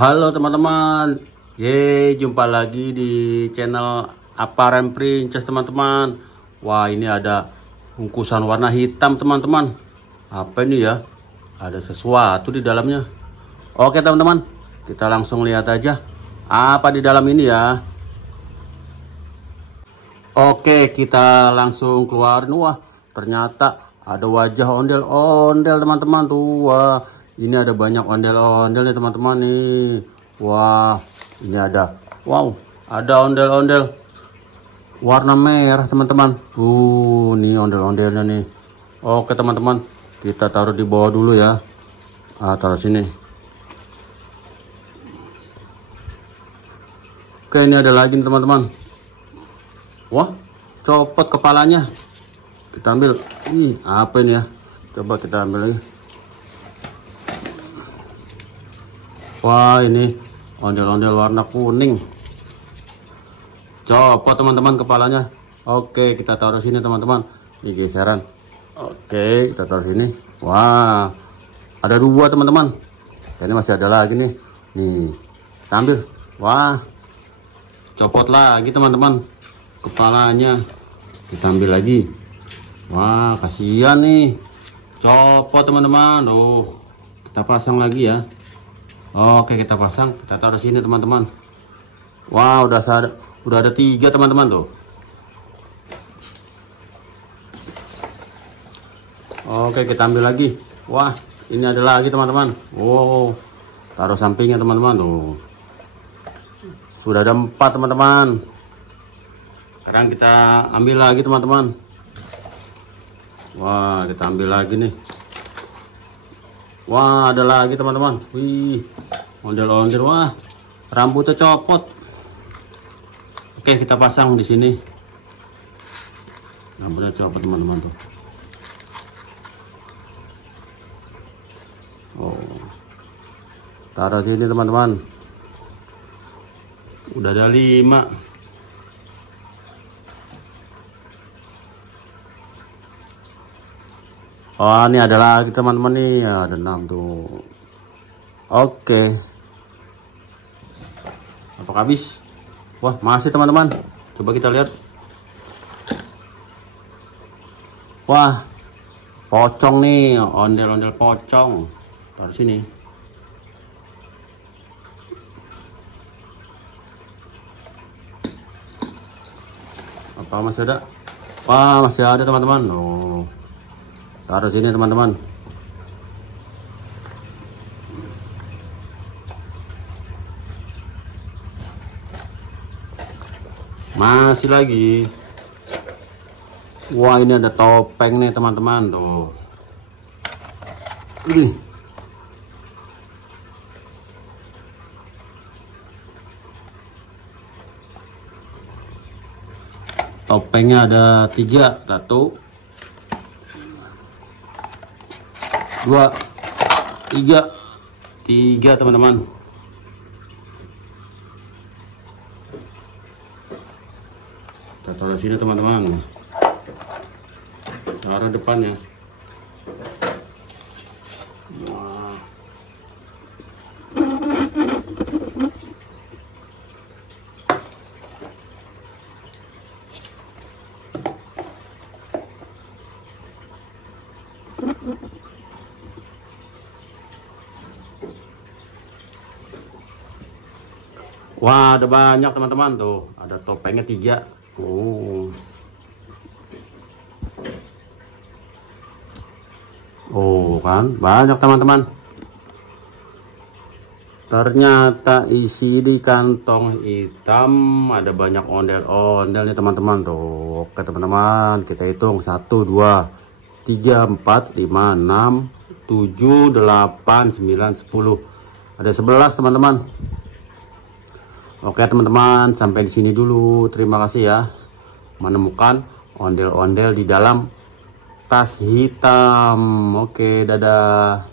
Halo teman-teman, jumpa lagi di channel Aparan Princess teman-teman. Wah, ini ada bungkusan warna hitam teman-teman. Apa ini ya? Ada sesuatu di dalamnya. Oke teman-teman, kita langsung lihat aja apa di dalam ini ya. Oke, kita langsung keluarin. Wah, ternyata ada wajah ondel-ondel teman-teman tuh. Wah, ini ada banyak ondel-ondel nih teman-teman nih. Wah, ini ada. Wow, ada ondel-ondel warna merah teman-teman. Nih ondel-ondelnya nih. Oke teman-teman, kita taruh di bawah dulu ya. Taruh sini. Oke, ini ada lagi nih teman-teman. Wah, copot kepalanya. Kita ambil. Apa ini ya? Coba kita ambil lagi. Wah, ini ondel-ondel warna kuning. Copot teman-teman kepalanya. Oke, kita taruh sini teman-teman. Ini geseran. Oke, kita taruh sini. Wah, ada dua teman-teman. Ini masih ada lagi nih. Nih, kita ambil. Wah, copot lagi teman-teman kepalanya. Kita ambil lagi. Wah, kasihan nih. Copot teman-teman. Kita pasang lagi ya. Oke, kita pasang, kita taruh sini teman-teman. Wow, udah ada 3 teman-teman tuh. Oke, kita ambil lagi. Wah, ini ada lagi teman-teman. Taruh sampingnya teman-teman tuh. Sudah ada 4 teman-teman. Sekarang kita ambil lagi teman-teman. Wah, kita ambil lagi nih. Wah, ada lagi teman-teman. Wih, ondel-ondel. Wah, rambutnya copot. Oke, kita pasang di sini. Rambutnya copot teman-teman tuh. Taruh sini teman-teman. Udah ada 5. Ini ada lagi teman-teman nih. Ada 6 tuh. Oke. Apakah habis? Wah, masih teman-teman. Coba kita lihat. Wah, pocong nih. Ondel-ondel pocong. Taruh sini. Apa masih ada? Wah, masih ada teman-teman. Taruh sini teman-teman. Masih lagi. Wah, ini ada topeng nih teman-teman tuh. Topengnya ada 3. 1, 2, 3 teman-teman. Kita taruh sini teman-teman. Taruh depannya. Wah, ada banyak teman-teman tuh. Ada topengnya 3. Kan banyak teman-teman. Ternyata isi di kantong hitam ada banyak ondel-ondel nih teman-teman tuh. Oke teman-teman, kita hitung 1, 2, 3, 4, 5, 6, 7, 8, 9, 10. Ada 11 teman-teman. Oke teman-teman, sampai di sini dulu. Terima kasih ya. Menemukan ondel-ondel di dalam tas hitam. Oke, dadah.